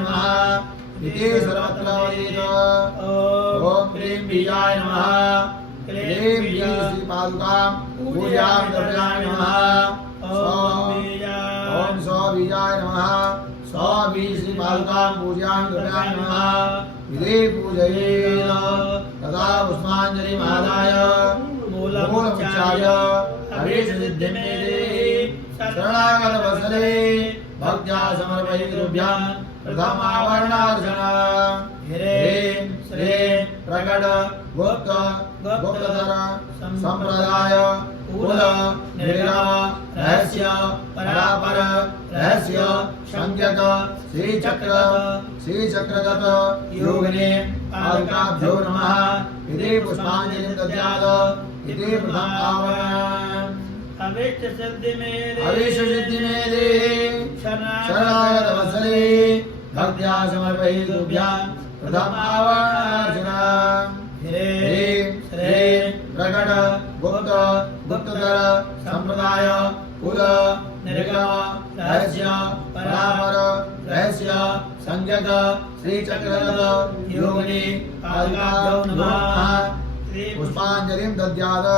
नमः इति सर्वत्र वदेत्। ॐ क्लीं बीजाय नमः क्लीं बीज पादुकां पूजयामि द्रव्याणि नमः। ॐ बीजाय नमः बीज पादुकां पूजयामि द्रव्याणि नमः इति पूजयेत्। तदा पुष्पाञ्जलिम् आदाय मूलमुच्चार्य अभीष्टसिद्धिमेदे शरणागतवत्सले भक्त्या समर्पयति तुभ्यं प्रथमावरणार्चनम्। ह्रीं श्रीं प्रकट गुप्त गुप्तधर संप्रदाय कुल निर्गम रहस्य परापर रहस्य संज्ञक श्रीचक्रगत योगिने पादुकाभ्यो नमः इति पुष्पाञ्जलिं दद्यात् इति प्रथमावरणम्। अभीष्टसिद्धि मेदे शरणागतवत्सले भक्त्या समर्पयति तुभ्यं प्रथमावरणार्चनम्। ह्रीं श्रीं प्रकट गुप्त गुप्तधर संप्रदाय कुल निर्गम रहस्य परापर रहस्य संज्ञक श्रीचक्रगत योगिने पादुकाभ्यो नमः पुष्पाञ्जलिं दद्यात्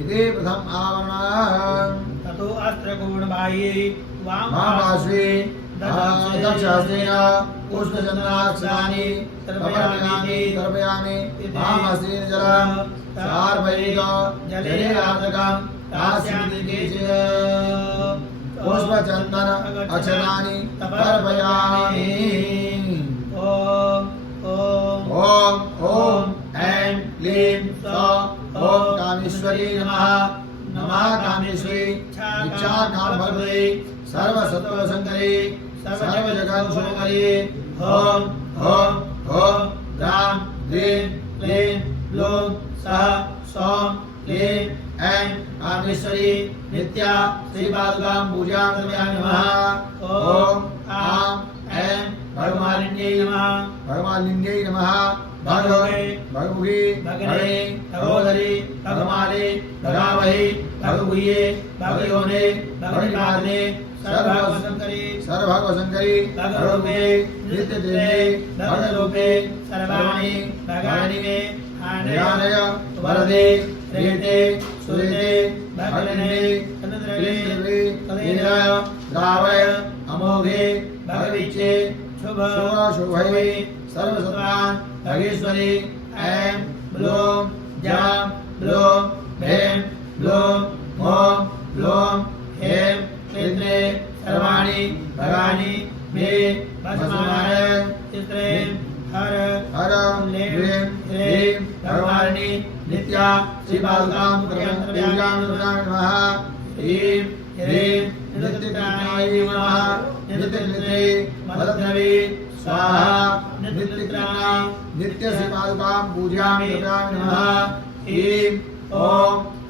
इति प्रथमावरणम्। ततो अस्त्रकोणबाह्ये वामपार्श्वे दक्षहस्तेन पुष्पचन्दनाक्षराणि तर्पयामि वामहस्तेन जलं चार्पयेत् जले आर्द्रकं दास्यामि पुष्पचन्दन अक्षराणि तर्पयामि। ॐ ऐं क्लीं ॐ कामेश्वरी नमः नमः कामेश्वरी इच्छाकामफलप्रदे सर्वसत्त्वसङ्करे सर्वजगन्शोकरे ॐ द्रां द्रीं क्लीं लूं सः सौं क्लीं ऐं कामेश्वरी नित्या श्रीपादुकां पूजयामि द्रव्याणि नमः। ॐ आं ऐं भगमालिन्यै नमः भगमुखी भगने भगोदरी भगमाले भगावही भगगुह्ये भगयोने भगनिपादने सर्वभगवशङ्करी भगरूपे नित्यत्रिने भगरूपे सर्वाणि भगानि मे आनय वरदे रेते सुरेते भगने तन्द्रे तदेन्द्राय द्रावय अमोघे भगवीचे शुभे सर्वसत्त्वान् भगेश्वरी ऐं ब्लूं जां ब्लूं भैं ब्लूं मों ब्लूं हें क्लीं सर्वाणि भगानि मे वशमानय स्त्रीं हर ह्रीं ह्रीं भगवारिणि नित्या श्रीपादुकां पूजयामि नमः। ह्रीं ह्रीं नित्यत्राणाय नमः नित्यनित्ये मदद्रवे स्वाहा नित्यत्राणाय नित्य श्रीपादुकां पूजयामि नमः। ह्रीं ॐ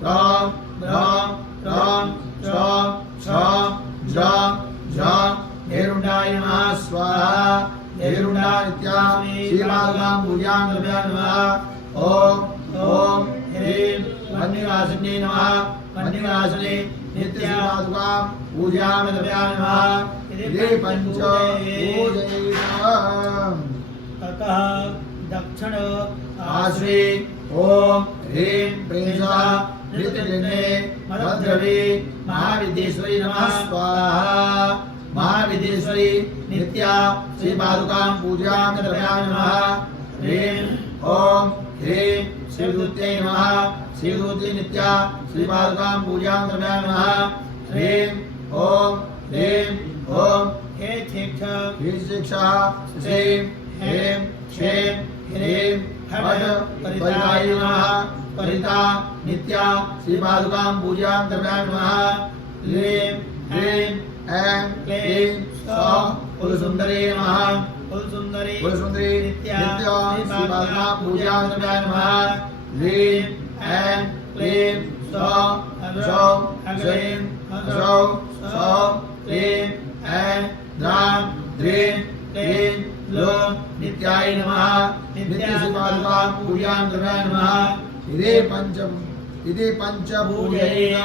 ह्रौं ह्रौं ह्रौं श्रौं श्रौं ज्रौं ज्रौं धेरुण्डाय नमः स्वाहा धेरुण्डा नित्या श्रीपादुकां पूजयामि नमः। ॐ ह्रीं वह्निवासिन्यै नमः वह्निवासिने नित्य श्रीपादुकां पूजयामि नमः इति पंच पूजयेत्। ततः दक्षिण आश्रे ॐ ह्रीं प्रेषा नित्यदिने मदद्रवे महाविद्येश्वरी नमः स्वाहा महाविद्येश्वरी नित्या श्रीपादुकां पूजयामि नमः। ह्रीं ॐ ह्रीं शिवदूत्यै नमः शिवदूती नित्या श्रीपादुकां पूजयामि नमः। ह्रीं ॐ ह्रीं ॐ हे शिक्षा श्रीं ह्रीं क्षें ह्रीं हट परिताय नमः परिता नित्या श्रीपादुकां पूजयामि नमः। ह्रीं ह्रीं ऐं क्लीं सौं कुलसुन्दरी नमः कुलसुन्दरी नित्या श्रीपादुकां पूजयामि नमः। ह्रीं ऐं क्लीं सौं ह्रौं ह्रीं ह्रौं सौं क्लीं ऐं द्रां द्रीं क्लीं लूं नित्याय नमः नित्य श्रीपादुकां पूजयामि नमः इति पंच पूजयेत्।